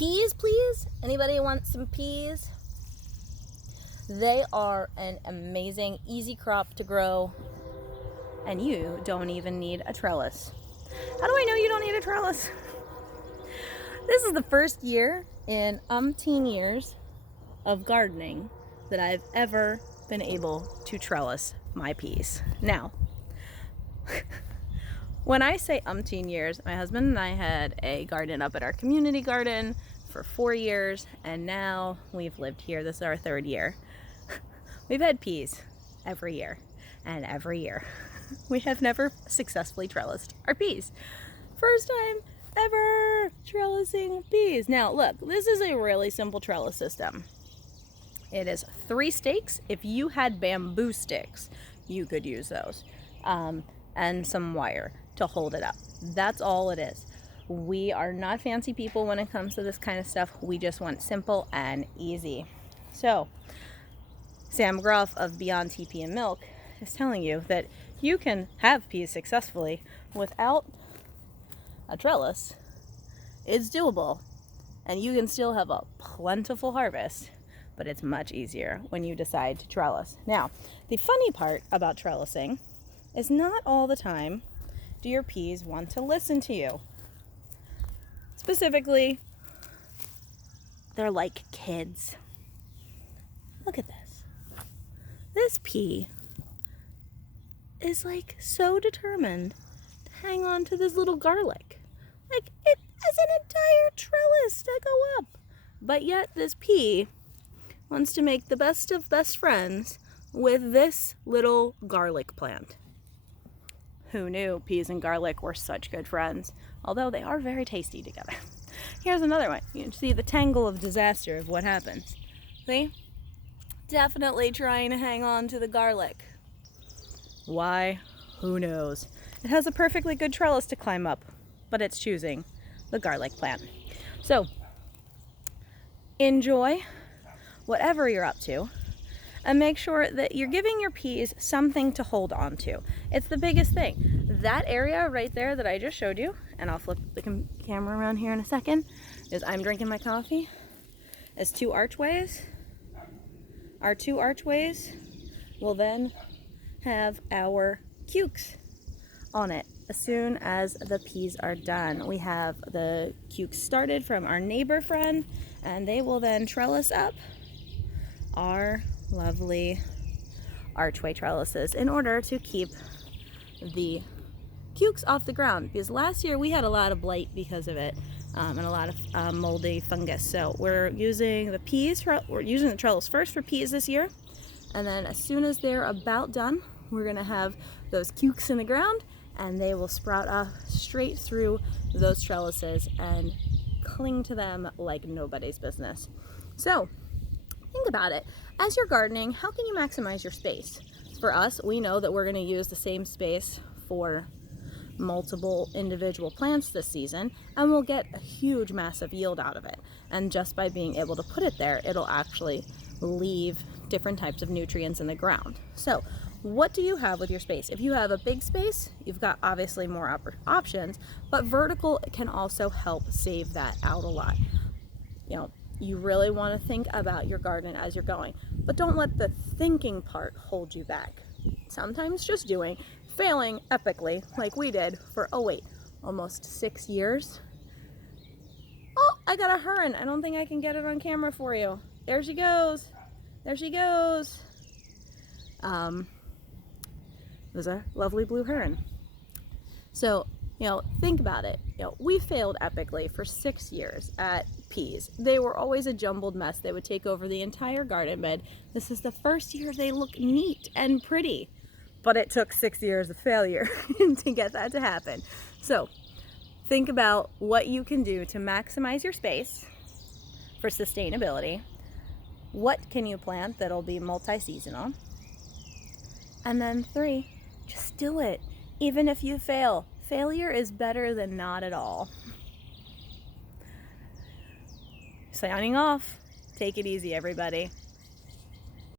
Peas, please? Anybody want some peas? They are an amazing, easy crop to grow, and you don't even need a trellis. How do I know you don't need a trellis? This is the first year in umpteen years of gardening that I've ever been able to trellis my peas. Now, when I say umpteen years, my husband and I had a garden up at our community garden for 4 years, and now we've lived here. This is our 3rd year. We've had peas every year, and every year we have never successfully trellised our peas. First time ever trellising peas. Now look, this is a really simple trellis system. It is 3 stakes. If you had bamboo sticks, you could use those, and some wire to hold it up. That's all it is. We are not fancy people when it comes to this kind of stuff. We just want simple and easy. So Sam Groff of Beyond TP and Milk is telling you that you can have peas successfully without a trellis. It's doable, and you can still have a plentiful harvest, but it's much easier when you decide to trellis. Now, the funny part about trellising is not all the time do your peas want to listen to you. Specifically, they're like kids. Look at this. This pea is like so determined to hang on to this little garlic. Like, it has an entire trellis to go up. But yet this pea wants to make the best of best friends with this little garlic plant. Who knew peas and garlic were such good friends? Although they are very tasty together. Here's another one. You can see the tangle of disaster of what happens. See? Definitely trying to hang on to the garlic. Why? Who knows? It has a perfectly good trellis to climb up, but it's choosing the garlic plant. So, enjoy whatever you're up to, and make sure that you're giving your peas something to hold on to. It's the biggest thing. That area right there that I just showed you, and I'll flip the camera around here in a second, is I'm drinking my coffee, is 2 archways. Our 2 archways will then have our cukes on it as soon as the peas are done. We have the cukes started from our neighbor friend, and they will then trellis up our lovely archway trellises in order to keep the cukes off the ground, because last year we had a lot of blight because of it, and a lot of moldy fungus. So we're using the trellis first for peas this year, and then as soon as they're about done, we're gonna have those cukes in the ground, and they will sprout up straight through those trellises and cling to them like nobody's business. So think about it. As you're gardening, how can you maximize your space? For us, we know that we're going to use the same space for multiple individual plants this season, and we'll get a huge, massive yield out of it. And just by being able to put it there, it'll actually leave different types of nutrients in the ground. So what do you have with your space? If you have a big space, you've got obviously more options, but vertical can also help save that out a lot. You know, you really want to think about your garden as you're going, but don't let the thinking part hold you back. Sometimes just failing epically like we did for, almost 6 years. Oh, I got a heron. I don't think I can get it on camera for you. There she goes. There she goes. There's a lovely blue heron. So, think about it. We failed epically for 6 years at peas. They were always a jumbled mess. They would take over the entire garden bed. This is the first year they look neat and pretty, but it took 6 years of failure to get that to happen. So think about what you can do to maximize your space for sustainability. What can you plant that'll be multi-seasonal? And then 3, just do it. Even if you fail, failure is better than not at all. Signing off. Take it easy, everybody.